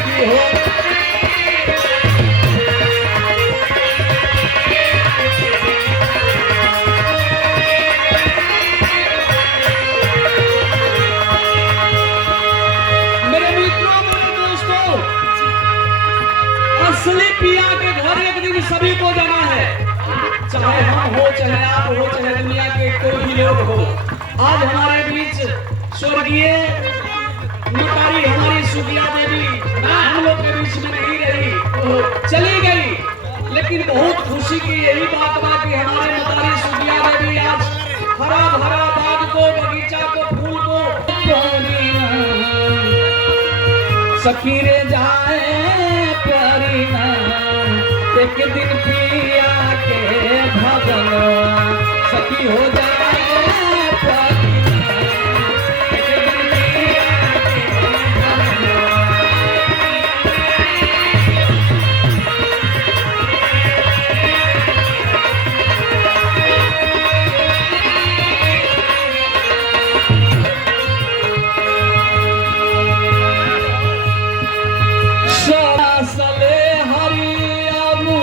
सखी हो। मेरे मित्रों, मेरे दोस्तों, असली पिया के घर एक दिन सभी को जाना है, चाहे हम हो, चाहे आप हो, चाहे दुनिया के कोई भी लोग हो। आज हमारे बीच स्वर्गीय मतारी हमारी सुगिया देवी हम लोग के बीच में नहीं रही, चली गई। लेकिन बहुत खुशी की यही बात बा कि हमारे मतारी सुगिया देवी आज हरा भरा बाग को, बगीचा को, फूल को सखी रे जाए प्यारी ना, एक दिन पिया के भगन सखी हो जाए प्यारी ना, एक दिन पिया के भगन। सले हरियामु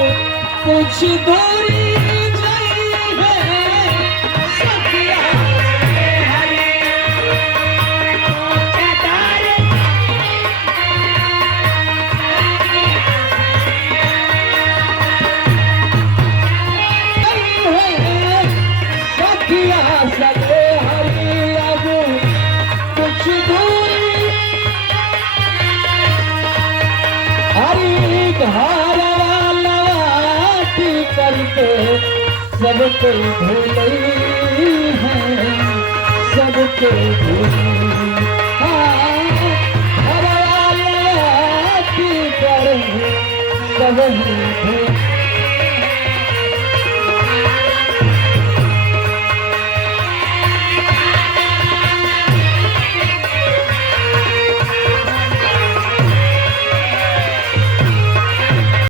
कुछ दूरी जाई है, सखिया सले हरियामु सखिया सले हरियामु कुछ दूरी हरी घर वाली करके सबको भूल है, सबको भूल। हाँ घर वाली करके सब भूल।